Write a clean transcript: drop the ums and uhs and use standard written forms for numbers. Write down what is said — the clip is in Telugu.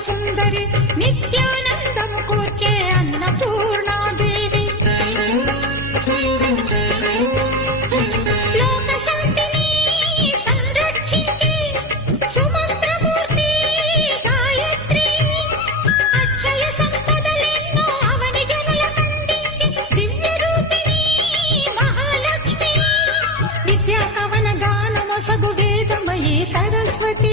సుందరి నిత్యానందము కూర్చే అన్నపూర్ణాదేవి లోక శాంతిని సంరక్షించే సుమంత్రమూర్తి గాయత్రి అక్షయ సంపదలెన్నో అవని జనుల కందించి దివ్య రూపిణి మహాలక్ష్మి విద్యా కవన గానమొసగు వేదమయీ సరస్వతి